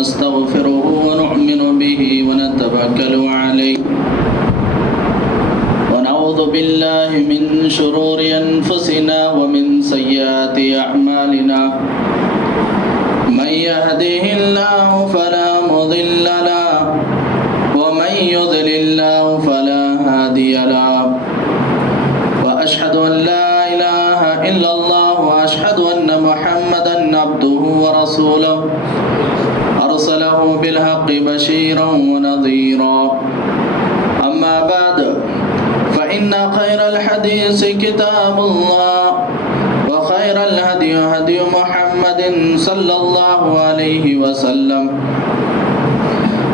ونستغفره ونؤمن به ونتوكل عليه ونعوذ بالله من شرور أنفسنا ومن سيئات أعمالنا من يهده الله فلا مضل له ومن يضلل الله فلا هادي له وأشهد أن لا إله إلا الله وأشهد أن محمدا عبده ورسوله أرسله بالحق بشيرا ونذيرا أما بعد فإن خير الحديث كتاب الله وخير الهدي هدي محمد صلى الله عليه وسلم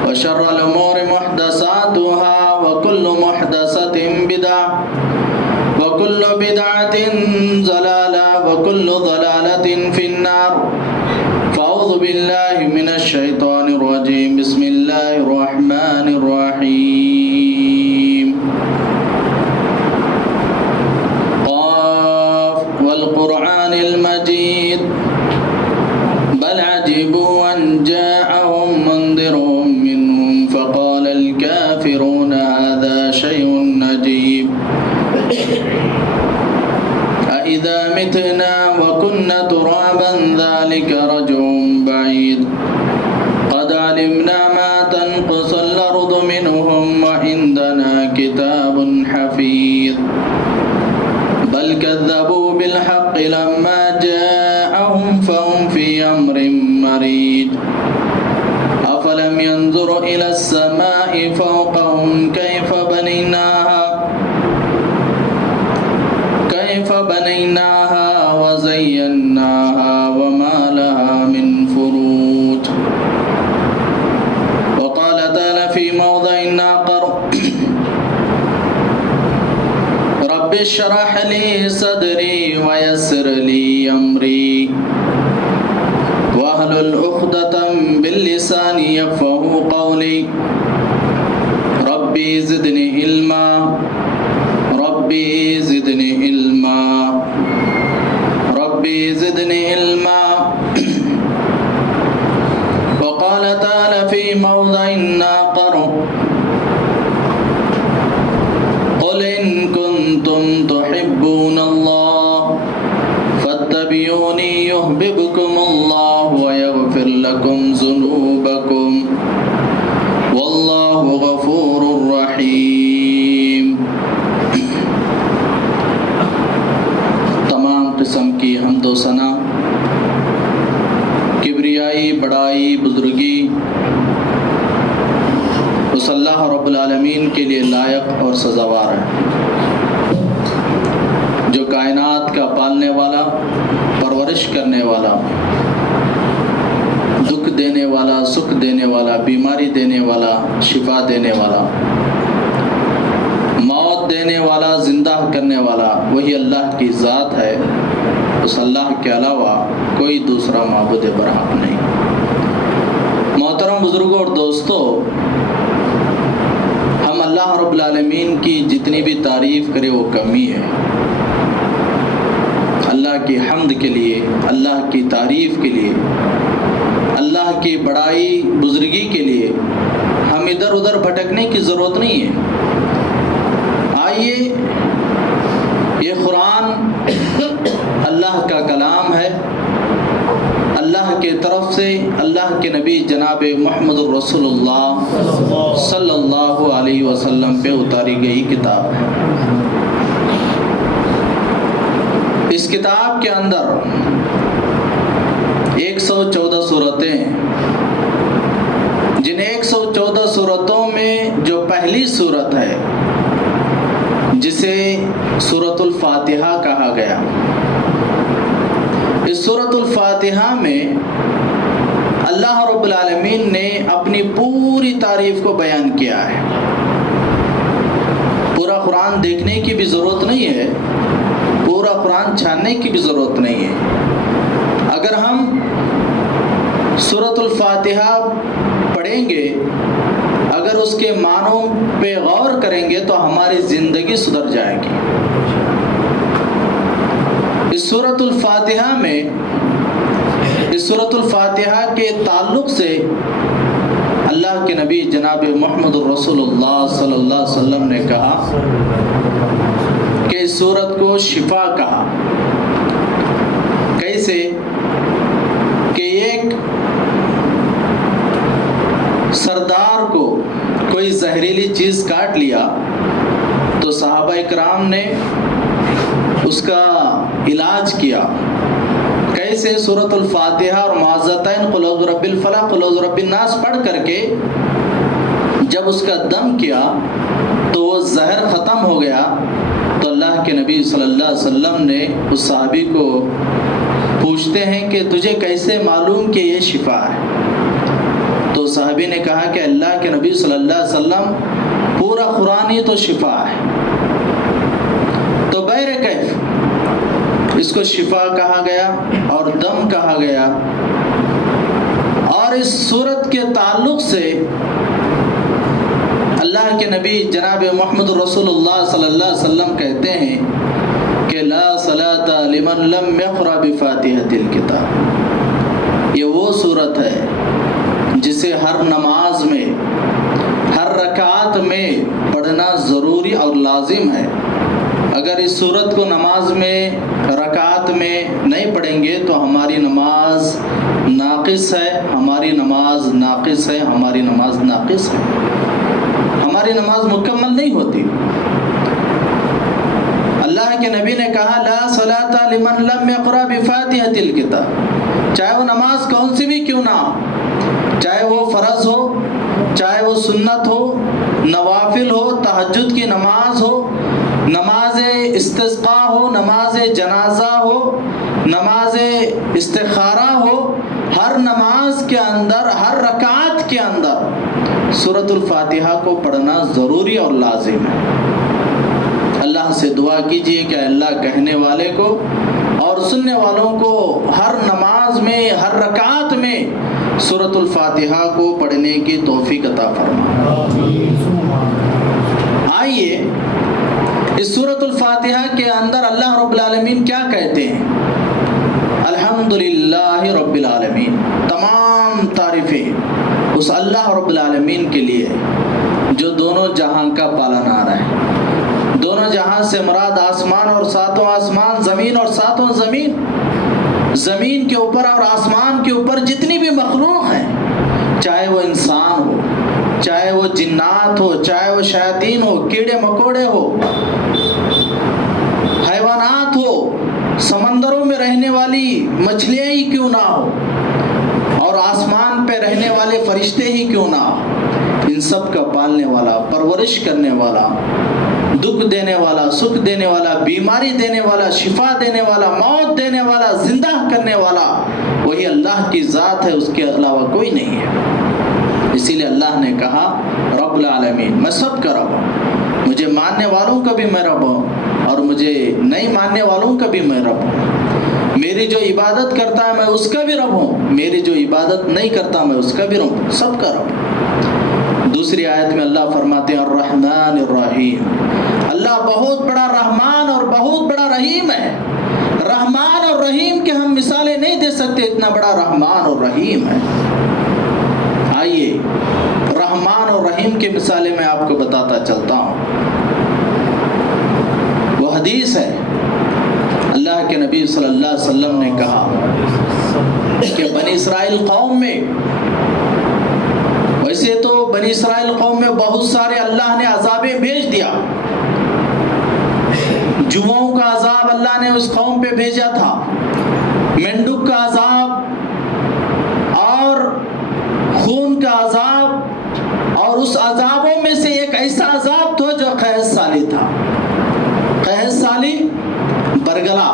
وشر الأمور محدثاتها وكل محدثة بدعة وكل بدعة ضلالة وكل ضلالة في النار فأعوذ بالله من الشيطان الرجيم بسم الله الرحمن الرحيم قاف والقرآن المجيد بل عجبوا أن جاءهم منذر منهم فقال الكافرون هذا شيء عجيب أإذا متنا وكنا ترابا ذلك رجع بعيد قد علمنا ما تنقص الأرض منهم وعندنا كتاب حفيظ بل كذبوا بالحق لما جاءهم فهم في أمر مريج أفلم ينظروا إلى السماء فوقهم كيف بنيناها وزيناها وما لها من فروج وقال تعالى في موضع آخر رب اشرح لي صدري ويسر لي أمري واحلل عقدة باللسان يفقهوا قولي ربي زدني علما ربي زدني علما ربي زدني علما وقال تعالى في موضع آخر قل إن كنتم تحبون الله فاتبعوني يحببكم الله ويغفر لكم ذنوبكم والله غفور رحيم تمام قسم کی حمد و ثنا کبریائی بڑائی بزرگی اس اللہ رب العالمین کے لیے لائق اور سزاوار ہے جو کائنات کا پالنے والا پرورش کرنے والا دکھ دینے والا سکھ دینے والا بیماری دینے والا شفا دینے والا موت دینے والا زندہ کرنے والا وہی اللہ کی ذات ہے اس اللہ کے علاوہ کوئی دوسرا معبود برحق نہیں۔ محترم بزرگوں اور دوستو، ہم اللہ رب العالمین کی جتنی بھی تعریف کرے وہ کمی ہے۔ اللہ کی حمد کے لیے، اللہ کی تعریف کے لیے، اللہ کی بڑائی بزرگی کے لیے ہم ادھر ادھر بھٹکنے کی ضرورت نہیں ہے۔ آئیے، یہ قرآن اللہ کا کلام ہے، اللہ کے طرف سے اللہ کے نبی جناب محمد الرسول اللہ صلی اللہ علیہ وسلم پہ اتاری گئی کتاب ہے۔ اس کتاب کے اندر 114 سورتیں، جن 114 سورتوں میں جو پہلی سورت ہے جسے سورۃ الفاتحہ کہا گیا، اس سورۃ الفاتحہ میں اللہ رب العالمین نے اپنی پوری تعریف کو بیان کیا ہے۔ پورا قرآن دیکھنے کی بھی ضرورت نہیں ہے، پورا قرآن چھاننے کی بھی ضرورت نہیں ہے۔ اگر ہم سورۃ الفاتحہ پڑھیں گے، اگر اس کے معنوں پہ غور کریں گے تو ہماری زندگی سدھر جائے گی۔ اس سورۃ الفاتحہ میں اس سورۃ الفاتحہ کے تعلق سے اللہ کے نبی جناب محمد الرسول اللہ صلی اللہ علیہ وسلم نے کہا کہ اس سورت کو شفا کہا. کیسے کہ ایک سردار کو کوئی زہریلی چیز کاٹ لیا تو صحابہ اکرام نے اس کا علاج کیا. کیسے سورۃ الفاتحہ اور معوذتین قل اعوذ برب الفلق قل اعوذ برب الناس پڑھ کر کے جب اس کا دم کیا تو وہ زہر ختم ہو گیا. تو اللہ کے نبی صلی اللہ علیہ وسلم نے اس صحابی کو پوچھتے ہیں کہ تجھے کیسے معلوم کہ یہ شفا ہے؟ تو صحابی نے کہا کہ اللہ کے نبی صلی اللہ علیہ وسلم پورا قرآن ہی تو شفا ہے. تو بہر کیف اس کو شفا کہا گیا اور دم کہا گیا. اور اس سورت کے تعلق سے اللہ کے نبی جناب محمد رسول اللہ صلی اللہ علیہ وسلم کہتے ہیں کہ لا صلاۃ لمن لم یقرأ بفاتحۃ الکتاب. یہ وہ سورت ہے جسے ہر نماز میں ہر رکعت میں پڑھنا ضروری اور لازم ہے. اگر اس سورت کو نماز میں رکعت میں نہیں پڑھیں گے تو ہماری نماز ناقص ہے، ہماری نماز ناقص ہے، ہماری نماز ناقص ہے، ہماری نماز مکمل نہیں ہوتی. اللہ کے نبی نے کہا لا صلاۃ لمن لم یقرأ بفاتحۃ الکتاب. چاہے وہ نماز کون سی بھی کیوں نہ ہو، چاہے وہ فرض ہو، چاہے وہ سنت ہو، نوافل ہو، تہجد کی نماز ہو، نماز استسقاء ہو، نماز جنازہ ہو، نماز استخارہ ہو، ہر نماز کے اندر ہر رکعت کے اندر سورۃ الفاتحہ کو پڑھنا ضروری اور لازم ہے. اللہ سے دعا کیجئے کہ اللہ کہنے والے کو اور سننے والوں کو ہر نماز میں ہر رکعت میں سورۃ الفاتحہ کو پڑھنے کی توفیق عطا فرمائے. آئیے اس سورۃ الفاتحہ کے اندر اللہ رب العالمین کیا کہتے ہیں؟ الحمدللہ رب العالمین. تمام تعریفیں اس اللہ رب العالمین کے لیے جو دونوں جہاں کا پالنہار ہے. دونوں جہاں سے مراد آسمان اور ساتوں آسمان، زمین اور ساتوں زمین. زمین کے اوپر اور آسمان کے اوپر جتنی بھی مخلوق ہیں، چاہے وہ انسان ہو، چاہے وہ جنات ہو، چاہے وہ شیاطین ہو، کیڑے مکوڑے ہو، حیوانات ہو، سمندروں میں رہنے والی مچھلیاں ہی کیوں نہ ہو، اور آسمان پہ رہنے والے فرشتے ہی کیوں نہ ہو، ان سب کا پالنے والا، پرورش کرنے والا، دکھ دینے والا، سکھ دینے والا، بیماری دینے والا، شفا دینے والا، موت دینے والا، زندہ کرنے والا وہی اللہ کی ذات ہے، اس کے علاوہ کوئی نہیں ہے. اسی لیے اللہ نے کہا رب العالمین، میں سب کا رب ہوں. مجھے ماننے والوں کا بھی میں رب ہوں اور مجھے نہیں ماننے والوں کا بھی میں رب ہوں. میری جو عبادت کرتا ہے میں اس کا بھی رب ہوں، میری جو عبادت نہیں کرتا میں اس کا بھی رب ہوں، سب کا رب ہوں. دوسری آیت میں اللہ فرماتے ہیں الرحمن الرحیم. اللہ بہت بڑا رحمان اور بہت بڑا رحیم ہے. رحمان اور رحیم کے ہم مثالیں نہیں دے سکتے، اتنا بڑا رحمان اور رحیم ہے. آئیے رحمان اور رحیم کی مثالیں میں آپ کو بتاتا چلتا ہوں. وہ حدیث ہے اللہ کے نبی صلی اللہ علیہ وسلم نے کہا کہ بنی اسرائیل قوم میں، ویسے تو بنی اسرائیل قوم میں بہت سارے اللہ نے عذابیں بھیج دیا. جوؤں کا عذاب اللہ نے اس قوم پہ بھیجا تھا، مینڈک کا عذاب اور خون کا عذاب، اور اس عذابوں میں سے ایک ایسا عذاب تھا جو قحط سالی تھا. قحط سالی برگلا،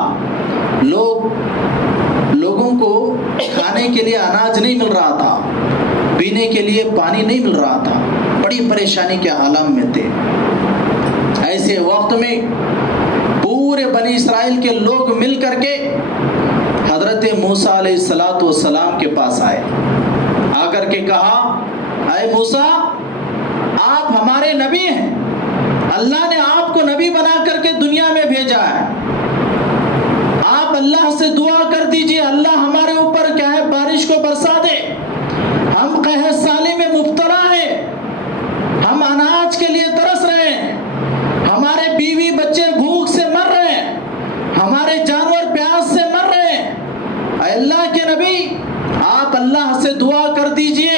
لوگوں کو کھانے کے لیے اناج نہیں مل رہا تھا، پینے کے لیے پانی نہیں مل رہا تھا، بڑی پریشانی کے عالم میں تھے. ایسے وقت میں پورے بنی اسرائیل کے لوگ مل کر کے حضرت موسیٰ علیہ السلام کے پاس آئے. آ کر کے کہا اے موسیٰ، آپ ہمارے نبی ہیں، اللہ نے آپ کو نبی بنا کر کے دنیا میں بھیجا ہے. آپ اللہ سے دعا کر دیجئے اللہ ہمارے اوپر کیا ہے جانور پیاس سے مر رہے ہیں، اے اللہ کے نبی آپ اللہ سے دعا کر دیجئے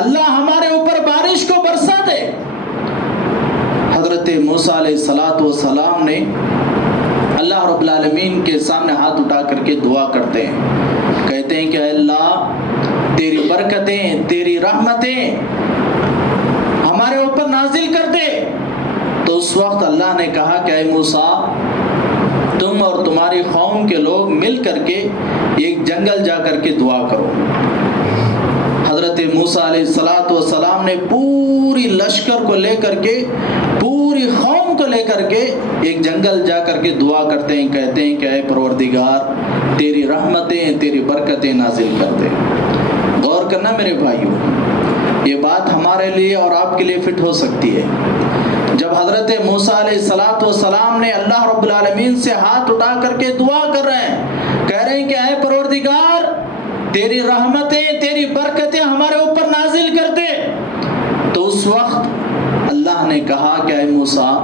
اللہ ہمارے اوپر بارش کو برسا دے۔ حضرت موسیٰ علیہ السلام نے اللہ رب العالمین کے سامنے ہاتھ اٹھا کر کے دعا کرتے ہیں، کہتے ہیں کہ اے اللہ تیری برکتیں تیری رحمتیں ہمارے اوپر نازل کر دے۔ تو اس وقت اللہ نے کہا کہ اے موسیٰ تم اور تمہاری قوم کے لوگ مل کر کے ایک جنگل جا کر کے دعا کرو۔ حضرت موسیٰ علیہ السلام نے پوری لشکر کو لے کر کے پوری قوم کو لے کر کے ایک جنگل جا کر کے دعا کرتے ہیں، کہتے ہیں کہ اے پروردگار تیری رحمتیں تیری برکتیں نازل کر دے۔ غور کرنا میرے بھائیوں، یہ بات ہمارے لیے اور آپ کے لیے فٹ ہو سکتی ہے۔ جب حضرت موسیٰ علیہ السلام نے اللہ رب العالمین سے ہاتھ اٹھا کر کے دعا کر رہے ہیں، کہہ رہے ہیں کہ اے پروردگار تیری رحمتیں تیری برکتیں ہمارے اوپر نازل کر دے، تو اس وقت اللہ نے کہا کہ اے موسیٰ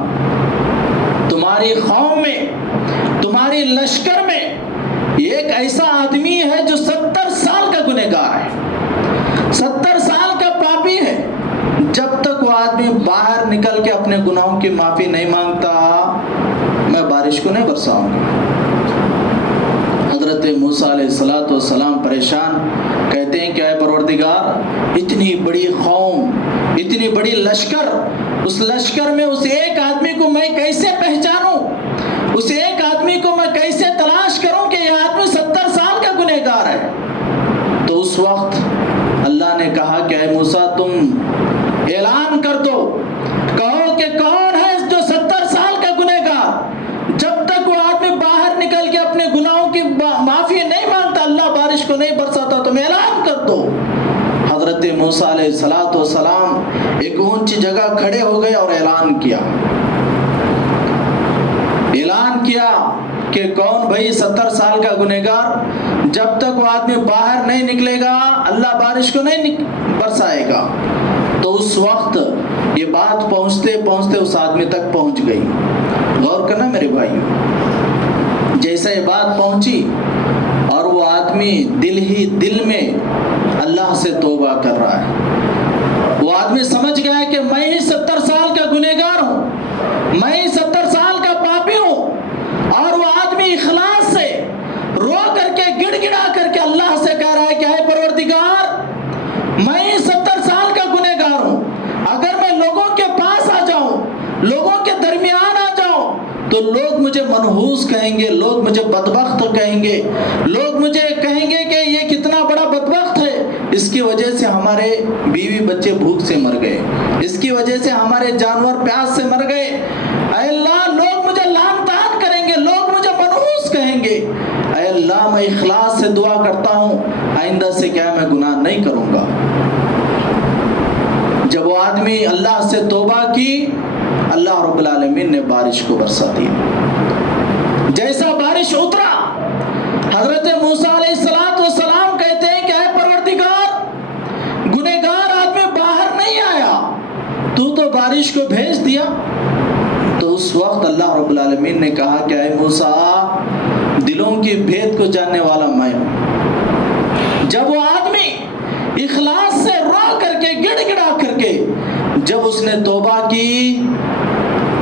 تمہاری قوم میں تمہاری لشکر میں ایک ایسا آدمی ہے جو 70 سال کا گنہگار ہے، 70 سال کا پاپی ہے، جب تک وہ آدمی باہر نکل کے اپنے گناہوں کی معافی نہیں مانگتا میں بارش کو نہیں برساؤں گا۔ حضرت موسیٰ علیہ السلام پریشان، کہتے ہیں کہ اے پروردگار اتنی بڑی قوم اتنی بڑی لشکر، اس لشکر میں اس ایک آدمی کو میں کیسے پہچانوں، اس ایک آدمی کو میں کیسے تلاش کروں کہ یہ آدمی 70 سال کا گنہگار ہے۔ تو اس وقت اللہ نے کہا کہ اے موسیٰ تم اعلان کر دو، کہو کہ کون ہے جو 70 سال کا گنہگار، جب تک وہ آدمی باہر نکل کے اپنے گناہوں کی معافی نہیں مانگتا اللہ بارش کو نہیں برساتا، تم اعلان کر دو۔ حضرت موسیٰ علیہ السلام ایک اونچی جگہ کھڑے ہو گئے اور اعلان کیا کہ کون بھائی 70 سال کا گنہگار، جب تک وہ آدمی باہر نہیں نکلے گا اللہ بارش کو نہیں برسائے گا۔ تو اس وقت یہ بات پہنچتے پہنچتے اس آدمی تک پہنچ گئی۔ غور کرنا میرے بھائیو، جیسا یہ بات پہنچی اور وہ آدمی دل ہی دل میں اللہ سے توبہ کر رہا ہے، وہ آدمی سمجھ گیا کہ میں ہی 70 سال کا گنہگار ہوں، میں ہی 70 سال کا پاپی ہوں، اور وہ آدمی اخلاص سے رو کر کے گڑ گڑا کر کے اللہ سے کہہ رہا ہے کہ اے پروردگار میں ہی 70 سال کا گنہگار ہوں، اگر میں لوگوں کے پاس آ جاؤں لوگوں کے درمیان آ جاؤں تو لوگ مجھے منحوس کہیں گے، لوگ مجھے بدبخت کہیں گے، لوگ مجھے کہیں گے کہ یہ کتنا بڑا بدبخت ہے، اس کی وجہ سے ہمارے بیوی بچے بھوک سے مر گئے، اس کی وجہ سے ہمارے جانور پیاس سے مر گئے، اے اللہ لوگ مجھے لعن طعن کریں گے، لوگ مجھے منحوس کہیں گے۔ اے اللہ میں اخلاص سے دعا کرتا ہوں آئندہ سے کیا میں گناہ نہیں کروں گا۔ جب وہ آدمی اللہ سے توبہ کی اللہ رب العالمین نے بارش کو برسا دیا۔ جیسا بارش اترا حضرت موسیٰ علیہ السلام کہتے ہیں کہ اے پروردگار گنہگار آدمی باہر نہیں آیا، تو بارش کو بھیج دیا۔ تو اس وقت اللہ رب العالمین نے کہا کہ اے موسیٰ دلوں کی بھید کو جاننے والا میں ہوں۔ جب وہ آدمی اخلاص سے رو کر کے گڑ گڑا کر کے جب اس نے توبہ کی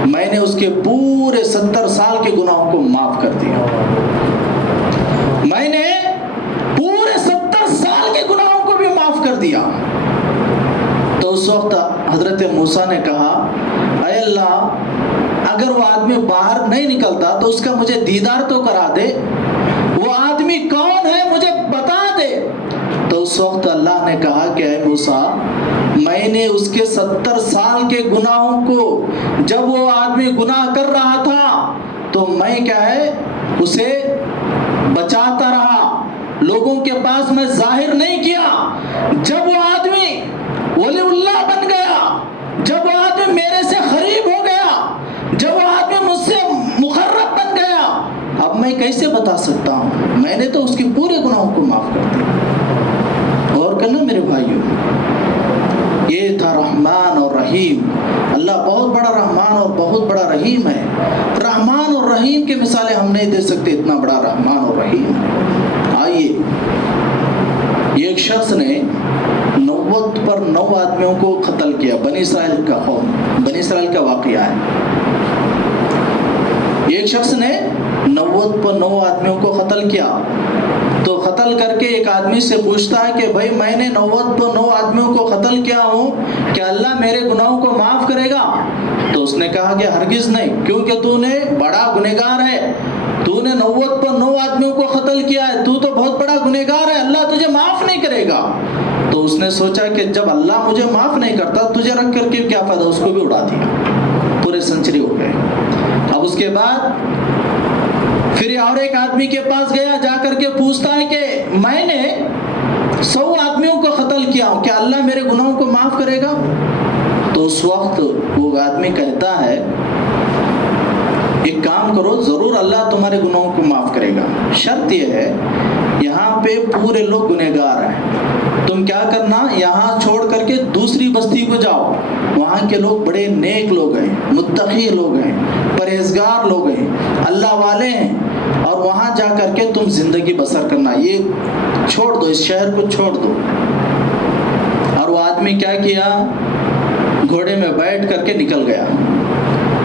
میں نے اس کے پورے 70 سال کے گناہوں کو معاف کر دیا، میں نے پورے 70 سال کے گناہوں کو بھی معاف کر دیا۔ تو اس وقت حضرت موسیٰ نے کہا اے اللہ اگر وہ آدمی باہر نہیں نکلتا تو اس کا مجھے دیدار تو کرا دے، وہ آدمی کون ہے مجھے بتا دے۔ تو اس وقت اللہ نے کہا کہ اے موسیٰ میں نے اس کے 70 سال کے گناہوں کو جب وہ آدمی گناہ کر رہا تھا تو میں کیا ہے اسے بچاتا رہا، لوگوں کے پاس میں ظاہر نہیں کیا۔ جب وہ آدمی ولی اللہ بن گیا، جب وہ آدمی میرے سے قریب ہو گیا، جب وہ آدمی مجھ سے مقرب بن گیا، اب میں کیسے بتا سکتا ہوں، میں نے تو اس کے پورے گناہوں کو معاف کر دیا۔ غور کرنا میرے بھائیوں، یہ تھا رحمان اور رحیم۔ اللہ بہت بڑا رحمان اور بہت بڑا رحیم ہے۔ رحمان اور رحیم کی مثالیں ہم نہیں دے سکتے، اتنا بڑا رحمان اور رحیم ہے۔ آئیے، ایک شخص نے 90 پر 9 آدمیوں کو قتل کیا، بنی اسرائیل کا واقعہ ہے۔ ایک شخص نے 90 پر 9 آدمیوں کو قتل کیا، تو قتل کر کے ایک آدمی سے پوچھتا ہے کہ بھائی میں نے 90 پر 9 آدمیوں کو قتل کیا ہوں، کیا اللہ میرے گناہوں کو معاف کرے گا؟ تو اس نے کہا کہ ہرگز نہیں، کیونکہ تو نے بڑا گنہگار ہے، تو نے 90 پر 9 آدمیوں کو قتل کیا ہے، تو بہت بڑا گنہگار ہے، اللہ تجھے معاف نہیں کرے گا۔ تو اس نے سوچا کہ جب اللہ مجھے معاف نہیں کرتا، تجھے رکھ کر کے کیا فائدہ، اس کو بھی اڑا دیا، پورے سنچری ہو گئے۔ اب اس کے بعد پھر اور ایک آدمی کے پاس گیا، جا کر کے پوچھتا ہے کہ میں نے 100 آدمیوں کو قتل کیا ہوں، کیا اللہ میرے گناہوں کو معاف کرے گا؟ تو اس وقت وہ آدمی کہتا ہے ایک کام کرو، ضرور اللہ تمہارے گناہوں کو معاف کرے گا، شرط یہ ہے یہاں پہ پورے لوگ گنہگار ہیں، تم کیا کرنا، یہاں چھوڑ کر کے دوسری بستی کو جاؤ، وہاں کے لوگ بڑے نیک لوگ ہیں، متقی لوگ ہیں، پرہیزگار لوگ ہیں، اللہ والے ہیں، اور وہاں جا کر کے تم زندگی بسر کرنا، یہ چھوڑ دو، اس شہر کو چھوڑ دو۔ اور وہ آدمی کیا کیا، گھوڑے میں بیٹھ کر کے نکل گیا۔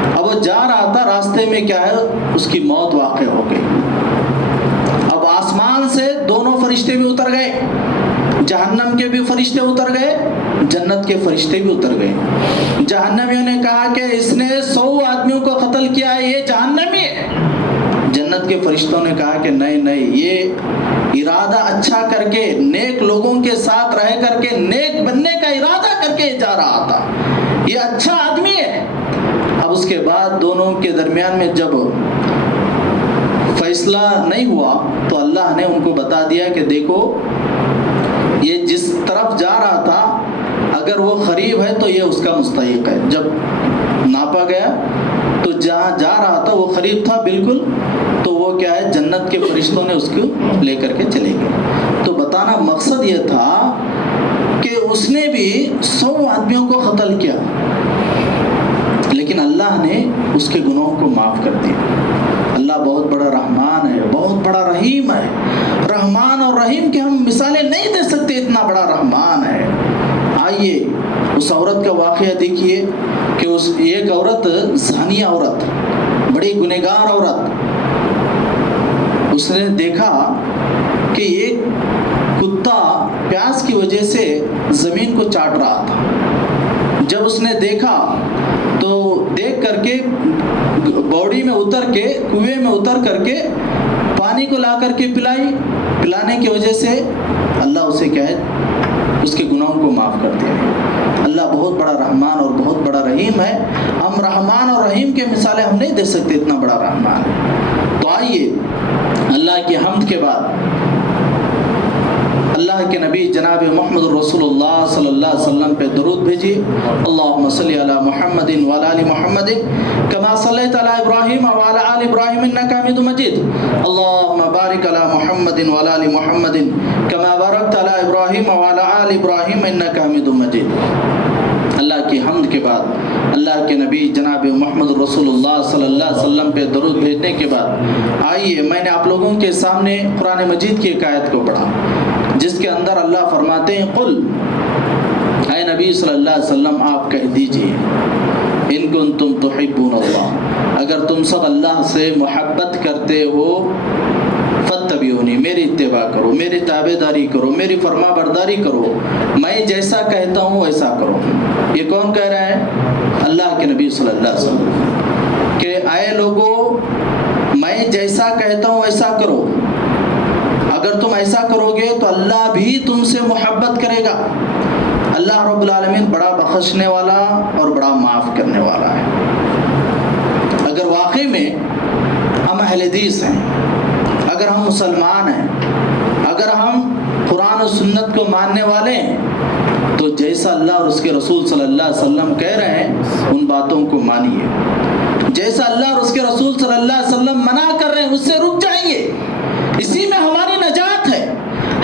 اب وہ جا رہا تھا، راستے میں کیا ہے، اس کی موت واقع ہو گئی۔ اب آسمان سے دونوں فرشتے بھی اتر گئے، جہنم کے بھی فرشتے اتر گئے، جنت کے فرشتے بھی اتر گئے۔ جہنمیوں نے کہا کہ اس نے 100 آدمیوں کو قتل کیا ہے، یہ جہنمی ہے۔ جنت کے فرشتوں نے کہا کہ نہیں نہیں، یہ ارادہ اچھا کر کے، نیک لوگوں کے ساتھ رہ کر کے نیک بننے کا ارادہ کر کے جا رہا تھا، یہ اچھا آدمی ہے۔ اب اس کے بعد دونوں کے درمیان میں جب فیصلہ نہیں ہوا تو اللہ نے ان کو بتا دیا کہ دیکھو، یہ جس طرف جا رہا تھا اگر وہ قریب ہے تو یہ اس کا مستحق ہے۔ جب ناپا گیا تو جہاں جا رہا تھا وہ قریب تھا بالکل، تو وہ کیا ہے، جنت کے فرشتوں نے اس کو لے کر کے چلے گئے۔ تو بتانا مقصد یہ تھا کہ اس نے بھی 100 آدمیوں کو قتل کیا، لیکن اللہ نے اس کے گناہوں کو معاف کر دیا۔ اللہ بہت بڑا رحمان ہے، بہت بڑا رحیم ہے۔ رحمان اور رحیم کے ہم مثالیں نہیں دے سکتے، اتنا بڑا رحمان ہے۔ آئیے اس عورت کا واقعہ دیکھیے کہ ایک عورت، زانیہ عورت، بڑی گنہگار عورت، اس نے دیکھا کہ ایک کتا پیاس کی وجہ سے زمین کو چاٹ رہا تھا۔ جب اس نے دیکھا تو دیکھ کر کے باڑی میں اتر کے، کنویں میں اتر کر کے پانی کو لا کر کے پلانے کی وجہ سے اللہ اسے کیا ہے، اس کے گناہوں کو معاف کر دیا۔ اللہ بہت بڑا رحمان اور بہت بڑا رحیم ہے۔ ہم رحمان اور رحیم کے مثالیں ہم نہیں دے سکتے، اتنا بڑا رحمان ہے۔ تو آئیے اللہ کی حمد کے بعد اللہ کے نبی جناب محمد رسول اللہ صلی اللہ علیہ وسلم پہ درود بھیجیے۔ اللہم صلی علی محمد وعلی آل محمد کما صلیت علی ابراہیم وعلی آل ابراہیم انک حمید مجید۔ اللہم بارک علی محمد وعلی آل محمد کما بارکت علی ابراہیم وعلی آل ابراہیم انک حمید مجید۔ اللہ کی حمد کے بعد اللہ کے نبی جناب محمد رسول اللہ صلی اللہ علیہ وسلم پہ درود بھیجنے کے بعد آئیے میں نے آپ لوگوں کے سامنے قرآن مجید کی ایک آیت کو پڑھا، جس کے اندر اللہ فرماتے ہیں، قل، اے نبی صلی اللہ علیہ وسلم آپ کہہ دیجئے، ان کنتم تحبون اللہ، اگر تم سب اللہ سے محبت کرتے ہو، فاتبعونی، میری اتباع کرو، میری تابع داری کرو، میری فرما برداری کرو، میں جیسا کہتا ہوں ویسا کرو۔ یہ کون کہہ رہا ہے؟ اللہ کے نبی صلی اللہ علیہ وسلم، کہ اے لوگو، میں جیسا کہتا ہوں ویسا کرو، اگر تم ایسا کرو گے تو اللہ بھی تم سے محبت کرے گا۔ اللہ رب العالمین بڑا بخشنے والا اور بڑا معاف کرنے والا ہے۔ اگر واقعی میں ہم اہل حدیث ہیں، اگر ہم مسلمان ہیں، اگر ہم قرآن و سنت کو ماننے والے ہیں، تو جیسا اللہ اور اس کے رسول صلی اللہ علیہ وسلم کہہ رہے ہیں ان باتوں کو مانیے، جیسا اللہ اور اس کے رسول صلی اللہ علیہ وسلم منع کر رہے ہیں اس سے رک جائیے، اسی میں ہماری نجات ہے۔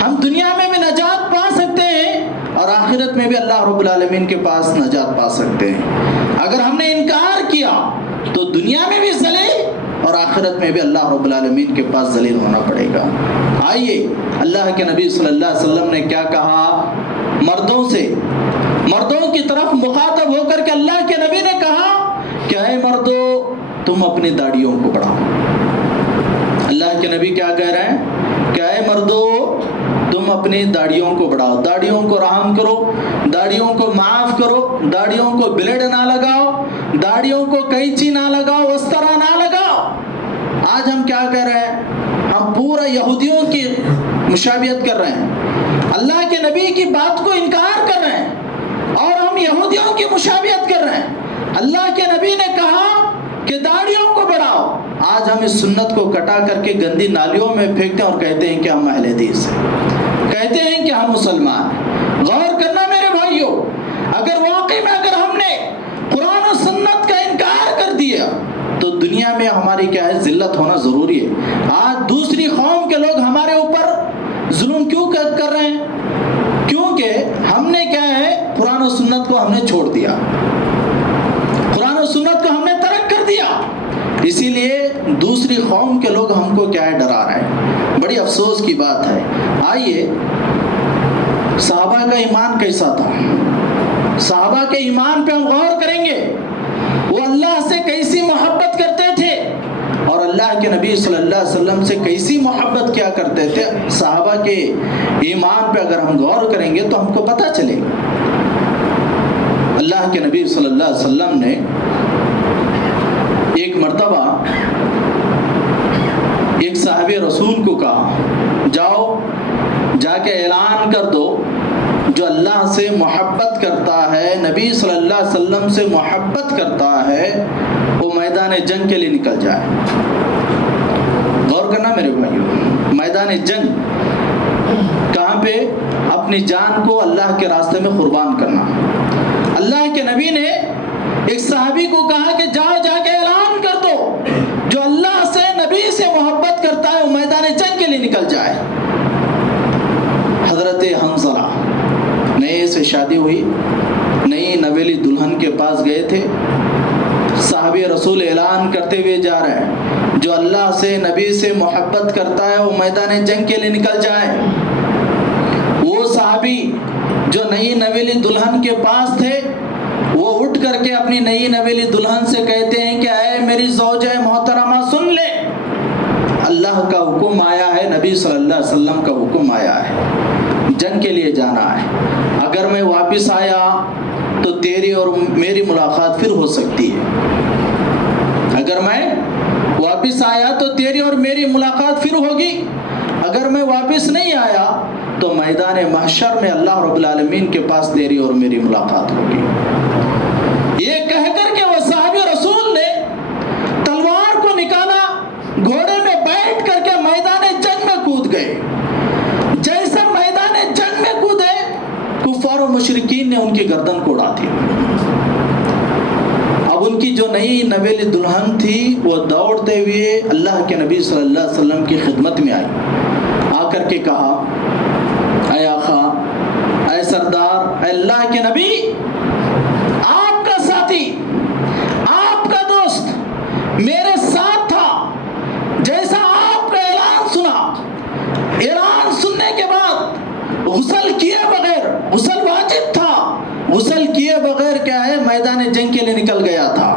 ہم دنیا میں بھی نجات پا سکتے ہیں اور آخرت میں بھی اللہ رب رب العالمین کے پاس نجات پا سکتے ہیں۔ اگر ہم نے انکار کیا تو دنیا میں بھی ذلیل اور آخرت میں بھی اللہ رب العالمین کے پاس ذلیل ہونا پڑے گا۔ آئیے اللہ کے نبی صلی اللہ علیہ وسلم نے کیا کہا مردوں سے، مردوں کی طرف مخاطب ہو کر کے اللہ کے نبی نے کہا کہ اے مردو تم اپنی داڑھیوں کو بڑھاؤ۔ اللہ کے نبی کیا کہہ رہے ہیں کہ اے مردو تم اپنی داڑھیوں کو بڑھاؤ، داڑھیوں کو رحم کرو، داڑھیوں کو معاف کرو، داڑھیوں کو بلیڈ نہ لگاؤ، داڑھیوں کو قینچی نہ لگاؤ، استرا نہ لگاؤ۔ آج ہم کیا کر رہے ہیں؟ ہم پورا یہودیوں کی مشابہت کر رہے ہیں، اللہ کے نبی کی بات کو انکار کر رہے ہیں اور ہم یہودیوں کی مشابہت کر رہے ہیں۔ اللہ کے نبی نے کہا کہ داڑھیوں کو بڑھاؤ، آج ہم اس سنت کو کٹا کر کے گندی نالیوں میں پھینکتے ہیں اور کہتے ہیں کہ ہم اہل حدیث ہیں، کہتے ہیں کہ ہم مسلمان ہیں۔ غور کرنا میرے بھائیوں، اگر واقعی میں اگر ہم نے قرآن و سنت کا انکار کر دیا تو دنیا میں ہماری کیا ہے ذلت ہونا ضروری ہے۔ آج دوسری قوم کے لوگ ہمارے اوپر ظلم کیوں کر رہے ہیں؟ کیونکہ ہم نے کیا ہے قرآن و سنت کو ہم نے چھوڑ دیا، قرآن و سنت کو ہم نے ترک کر دیا، اسی لیے دوسری قوم کے لوگ ہم کو کیا ہے ڈرا رہے ہیں۔ بڑی افسوس کی بات ہے۔ آئیے صحابہ کا ایمان کیسا تھا، صحابہ کے ایمان پہ ہم غور کریں گے، وہ اللہ سے کیسی محبت کرتے تھے اور اللہ کے نبی صلی اللہ علیہ وسلم سے کیسی محبت کیا کرتے تھے۔ صحابہ کے ایمان پہ اگر ہم غور کریں گے تو ہم کو پتہ چلے گا۔ اللہ کے نبی صلی اللہ علیہ وسلم نے ایک مرتبہ ایک صحابی رسول کو کہا جاؤ جا کے اعلان کر دو جو اللہ سے محبت کرتا ہے، نبی صلی اللہ علیہ وسلم سے محبت کرتا ہے، وہ میدان جنگ کے لیے نکل جائے۔ غور کرنا میرے بھائیو، میدان جنگ کہاں پہ؟ اپنی جان کو اللہ کے راستے میں قربان کرنا۔ اللہ کے نبی نے ایک صحابی کو کہا کہ جاؤ جا کے اعلان کر دو جو اللہ سے نبی سے محبت کرتا ہے وہ میدان جنگ کے لیے نکل جائے۔ حضرت حنظلہ نئے سے شادی ہوئی، نئی نویلی دلہن کے پاس گئے تھے، صحابی رسول اعلان کرتے ہوئے جا رہے ہیں جو اللہ سے نبی سے محبت کرتا ہے وہ میدان جنگ کے لیے نکل جائے۔ وہ صحابی جو نئی نویلی دلہن کے پاس تھے وہ اٹھ کر کے اپنی نئی نویلی دلہن سے کہتے ہیں کہ اے میری زوجہ محترمہ سن لے، اللہ کا حکم آیا ہے، نبی صلی اللہ علیہ وسلم کا حکم آیا ہے، جنگ کے لیے جانا ہے، اگر میں واپس آیا تو تیری اور میری ملاقات پھر ہو سکتی ہے، اگر میں واپس آیا تو تیری اور میری ملاقات پھر ہوگی، اگر میں واپس نہیں آیا تو میدان محشر میں اللہ رب العالمین کے پاس تیری اور میری ملاقات ہوگی۔ یہ کہہ کر کے وہ صحابی رسول نے تلوار کو نکالا، گھوڑے میں بیٹھ کر کے میدان جنگ میں کود گئے۔ جیسے میدان جنگ میں کودے کفار و مشرکین نے ان کی گردن کو اڑا دیا۔ اب ان کی جو نئی نویلی دلہن تھی وہ دوڑتے ہوئے اللہ کے نبی صلی اللہ علیہ وسلم کی خدمت میں آئی، آ کر کے کہا اے آقا، اے سردار، اے اللہ کے نبی، آپ کا ساتھی، آپ کا دوست میرے ساتھ تھا، جیسا آپ کا اعلان سنا، اعلان سننے کے بعد غسل کیے بغیر، غسل واجب تھا، غسل کیے بغیر کیا ہے میدان جنگ کے لیے نکل گیا تھا۔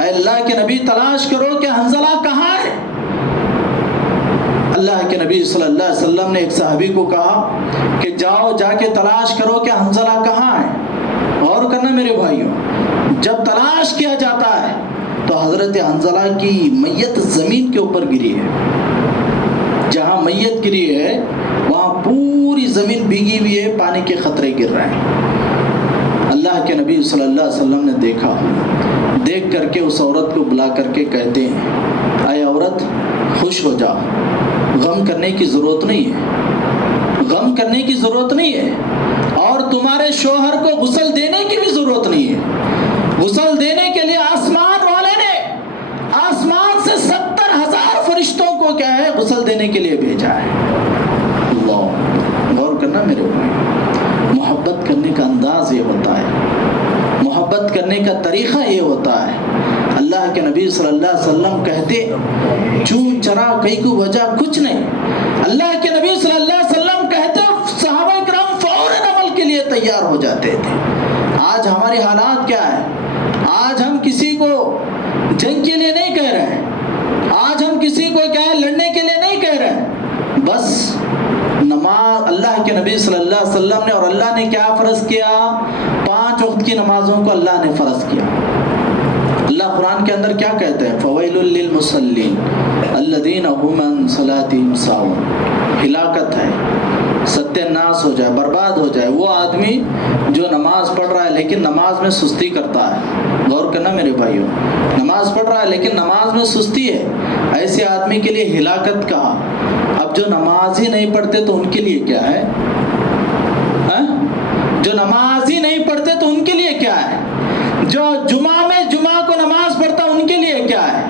اے اللہ کے نبی تلاش کرو کہ حنظلہ کہاں ہے۔ اللہ کے نبی صلی اللہ علیہ وسلم نے ایک صحابی کو کہا کہ جاؤ جا کے تلاش کرو کہ حنظلہ کہاں ہے۔ غور کرنا میرے بھائیوں، جب تلاش کیا جاتا ہے تو حضرت حنظلہ کی میت زمین کے اوپر گری ہے، جہاں میت گری ہے وہاں پوری زمین بھیگی ہوئی ہے، پانی کے خطرے گر رہے ہیں۔ اللہ کے نبی صلی اللہ علیہ وسلم نے دیکھا، دیکھ کر کے اس عورت کو بلا کر کے کہتے ہیں اے عورت خوش ہو جا، غم کرنے کی ضرورت نہیں ہے، غم کرنے کی ضرورت نہیں ہے، اور تمہارے شوہر کو غسل دینے کی بھی ضرورت نہیں ہے۔ غسل دینے کے لیے آسمان والے نے آسمان سے 70,000 فرشتوں کو کیا ہے غسل دینے کے لیے بھیجا ہے۔ اللہ، غور کرنا میرے بھائی، محبت کرنے کا انداز یہ ہوتا ہے۔ کرنے کا طریقہ یہ ہوتا ہے. اللہ کے نبی صلی اللہ علیہ وسلم کہتے چون چرا کئی کو وجہ کچھ نہیں. اللہ کے نبی صلی اللہ علیہ وسلم کہتے صحابہ کرام فوراً عمل کے لیے تیار ہو جاتے تھے. آج ہماری حالات کیا ہے؟ آج ہم کسی کو جنگ کے لیے نہیں کہہ رہے ہیں. آج ہم کسی کو کیا ہے لڑنے کے لیے نہیں کہہ رہے ہیں. بس نماز اللہ کے نبی صلی اللہ علیہ وسلم نے اور اللہ نے کیا فرض کیا؟ 5 وقت کی نمازوں کو اللہ نے فرض کیا. اللہ قرآن کے اندر کیا کہتے ہیں؟ فویل للمصلین الذین هم عن صلاتهم ساہون. ہلاکت ہے، ستیہ ناس ہو جائے، برباد ہو جائے وہ آدمی جو نماز پڑھ رہا ہے لیکن نماز میں سستی کرتا ہے. غور کرنا میرے بھائیوں، نماز پڑھ رہا ہے لیکن نماز میں سستی ہے، ایسے آدمی کے لیے ہلاکت کہا. اب جو نماز ہی نہیں پڑھتے تو ان کے لیے کیا ہے؟ جو نماز ہی نہیں پڑھتے تو ان کے لیے کیا ہے؟ جو جمعہ کو نماز پڑھتا ان کے لیے کیا ہے؟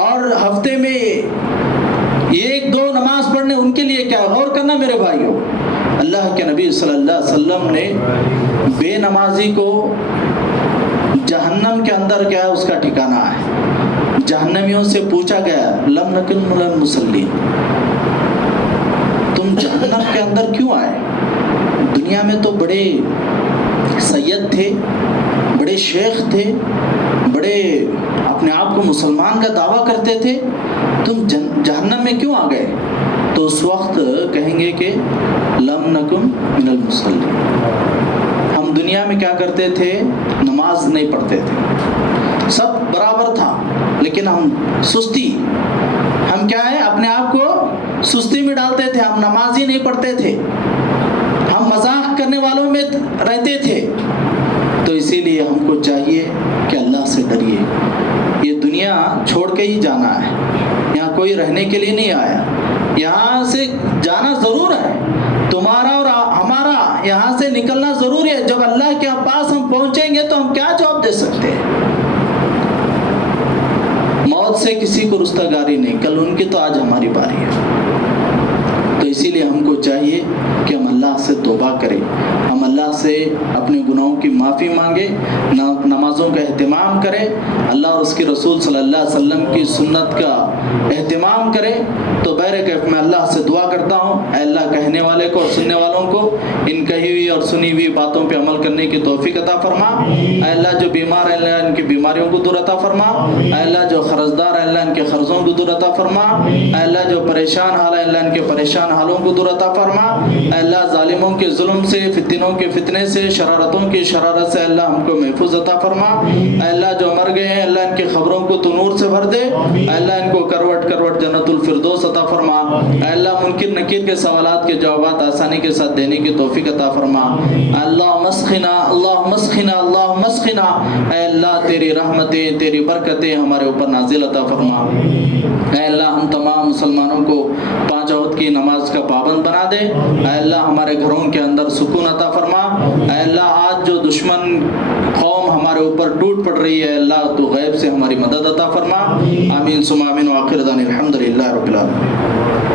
اور ہفتے میں 1-2 نماز پڑھنے ان کے لیے کیا ہے؟ غور کرنا میرے بھائیوں. اللہ کے نبی صلی اللہ علیہ وسلم نے بے نمازی کو جہنم کے اندر کیا ہے اس کا ٹھکانہ ہے. جہنمیوں سے پوچھا گیا لم نکن من المصلین، تم جہنم کے اندر کیوں آئے؟ دنیا میں تو بڑے سید تھے، بڑے شیخ تھے، بڑے اپنے آپ کو مسلمان کا دعویٰ کرتے تھے، تم جہنم میں کیوں آ گئے؟ تو اس وقت کہیں گے کہ لم نکن من المصلین، ہم دنیا میں کیا کرتے تھے؟ نماز نہیں پڑھتے تھے، سب برابر تھا لیکن ہم سستی، ہم کیا ہے اپنے آپ کو سستی میں ڈالتے تھے. ہم نماز ہی نہیں پڑھتے تھے، ہم مذاق کرنے والوں میں رہتے تھے. تو اسی لیے ہم کو چاہیے کہ اللہ سے ڈریے. یہ دنیا چھوڑ کے ہی جانا ہے، یہاں کوئی رہنے کے لیے نہیں آیا. یہاں سے جانا ضرور ہے، تمہارا اور ہمارا یہاں سے نکلنا ضروری ہے. جب اللہ کے پاس ہم پہنچیں گے تو ہم کیا جواب دے سکتے ہیں؟ موت سے کسی کو رستگاری نہیں، کل ان کی تو آج ہماری باری ہے. تو اسی لیے ہم کو چاہیے کہ ہم اللہ سے توبہ کریں، ہم اللہ سے اپنے گناہوں کی معافی مانگیں، نمازوں کا اہتمام کریں، اللہ اور اس کے رسول صلی اللہ علیہ وسلم کی سنت کا اہتمام کریں. تو بہرکیف میں اللہ سے دعا کرتا ہوں اے اللہ کہنے والے کو اور سننے والوں کو ان کہی ہوئی اور سنی ہوئی باتوں پہ عمل کرنے کی توفیق عطا فرما. اے اللہ جو بیمار ہیں اللہ ان کی بیماریوں کو دور عطا فرما. اے اللہ جو قرض دار ہیں اللہ ان کے قرضوں کو دور عطا فرما. اے اللہ جو پریشان حال ہیں اللہ ان کے پریشان حالوں کو دور عطا فرما. اے اللہ ظالموں کے ظلم سے، فتنوں کے فتنے سے، شرارتوں کی شرارت سے اللہ ہم کو محفوظ عطا فرما. اے اللہ جو مر گئے ہیں اللہ ان کی خبروں کو تو نور سے بھر دے. اے اللہ ان کو کروٹ کروٹ جنت الفردوس عطا فرما. اے اللہ منکر نکیر کے سوالات کے جوابات آسانی کے ساتھ دینے کی توفیق عطا فرما. اللہم اسقنا اللہم اسقنا اللہم اسقنا. اے اللہ تیری رحمتیں تیری برکتیں ہمارے اوپر نازل عطا فرما. اے اللہ ہم تمام مسلمانوں کو 5 وقت کی نماز کا پابند بنا دے. اے اللہ ہمارے گھروں کے اندر سکون عطا فرما. اے اللہ آج جو دشمن قوم ہمارے اوپر ٹوٹ پڑ رہی ہے اللہ تو غیب سے ہماری مدد عطا فرما. آمین ثم آمین وآخر دعوانا الحمدللہ رب العالمین.